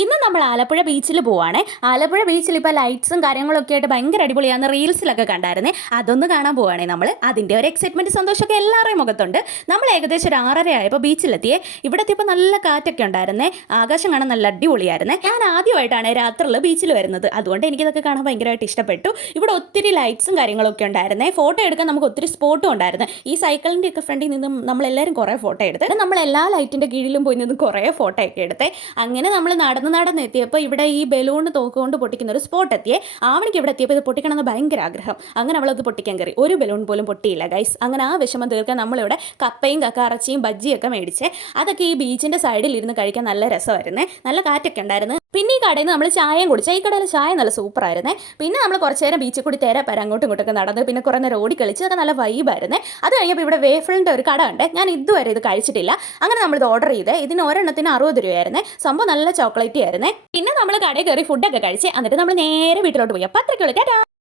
ഇന്ന് നമ്മൾ ആലപ്പുഴ ബീച്ചിൽ പോവാണ്. ആലപ്പുഴ ബീച്ചിൽ ഇപ്പോൾ ലൈറ്റ്സും കാര്യങ്ങളൊക്കെ ആയിട്ട് ഭയങ്കര അടിപൊളിയാണ്. റീൽസിലൊക്കെ കണ്ടായിരുന്നേ. അതൊന്ന് കാണാൻ പോവാണേ നമ്മൾ. അതിൻ്റെ ഒരു എക്സൈറ്റ്മെൻറ്റ് സന്തോഷമൊക്കെ എല്ലാവരുടെയും മുഖത്തുണ്ട്. നമ്മൾ ഏകദേശം ഒരു 6:30 ആയപ്പോൾ ബീച്ചിലെത്തിയേ. ഇവിടെ എത്തിയപ്പോൾ നല്ല കാറ്റൊക്കെ ഉണ്ടായിരുന്നേ. ആകാശം കാണാൻ നല്ല അടിപൊളിയായിരുന്നേ. ഞാൻ ആദ്യമായിട്ടാണ് രാത്രിയിൽ ബീച്ചിൽ വരുന്നത്. അതുകൊണ്ട് എനിക്കിതൊക്കെ കാണാൻ ഭയങ്കരമായിട്ട് ഇഷ്ടപ്പെട്ടു. ഇവിടെ ഒത്തിരി ലൈറ്റ്സും കാര്യങ്ങളൊക്കെ ഉണ്ടായിരുന്നേ. ഫോട്ടോ എടുക്കാൻ നമുക്ക് ഒത്തിരി സ്പോട്ടും ഉണ്ടായിരുന്നു. ഈ സൈക്കിളിൻ്റെ ഒക്കെ ഫ്രണ്ടിൽ നിന്നും നമ്മളെല്ലാവരും കുറേ ഫോട്ടോ എടുത്ത് നമ്മൾ എല്ലാ ലൈറ്റിൻ്റെ കീഴിലും പോയി നിന്ന് കുറേ ഫോട്ടോ ഒക്കെ എടുത്തേ. അങ്ങനെ നമ്മൾ നടന്നെത്തിയപ്പോൾ ഇവിടെ ഈ ബലൂൺ തോക്കുകൊണ്ട് പൊട്ടിക്കുന്ന ഒരു സ്പോട്ട് എത്തിയേ. ആവണിക്ക് ഇവിടെ എത്തിയപ്പോൾ ഇത് പൊട്ടിക്കണമെന്ന് ഭയങ്കര ആഗ്രഹം. അങ്ങനെ അവളത് പൊട്ടിക്കാൻ കയറി. ഒരു ബലൂൺ പോലും പൊട്ടിയില്ല ഗൈസ്. അങ്ങനെ ആ വിഷമം തീർക്കാൻ നമ്മളിവിടെ കപ്പയും കക്കറച്ചിയും ബജ്ജിയൊക്കെ മേടിച്ചേ. അതൊക്കെ ഈ ബീച്ചിൻ്റെ സൈഡിൽ ഇരുന്ന് കഴിക്കാൻ നല്ല രസമായിരുന്നേ. നല്ല കാറ്റൊക്കെ ഉണ്ടായിരുന്നു. പിന്നെ ഈ കടയിൽ നിന്ന് നമ്മൾ ചായയും കുടിച്ചു. ഈ കടയിൽ ചായ നല്ല സൂപ്പറായിരുന്നേ. പിന്നെ നമ്മൾ കുറച്ച് നേരം ബീച്ചിൽ കൂടി തേരാപ്പര അങ്ങോട്ടും ഇങ്ങോട്ടൊക്കെ നടന്ന് പിന്നെ കുറേ നേരം ഓടി കളിച്ച് അതൊക്കെ നല്ല വൈബായിരുന്നേ. അത് കഴിഞ്ഞപ്പോൾ ഇവിടെ വേഫിളിൻ്റെ ഒരു കട ഉണ്ട്. ഞാൻ ഇതുവരെ ഇത് കഴിച്ചിട്ടില്ല. അങ്ങനെ നമ്മളിത് ഓർഡർ ചെയ്ത് ഇതിന് ഒരെണ്ണത്തിന് 60 രൂപയായിരുന്നേ. സംഭവം നല്ല ചോക്ലേറ്റി ആയിരുന്നേ. പിന്നെ നമ്മൾ കടയിൽ കയറി ഫുഡൊക്കെ കഴിച്ച് എന്നിട്ട് നമ്മൾ നേരെ വീട്ടിലോട്ട് പോയി. അപ്പോൾ അത്രയ്ക്കുള്ളൂ.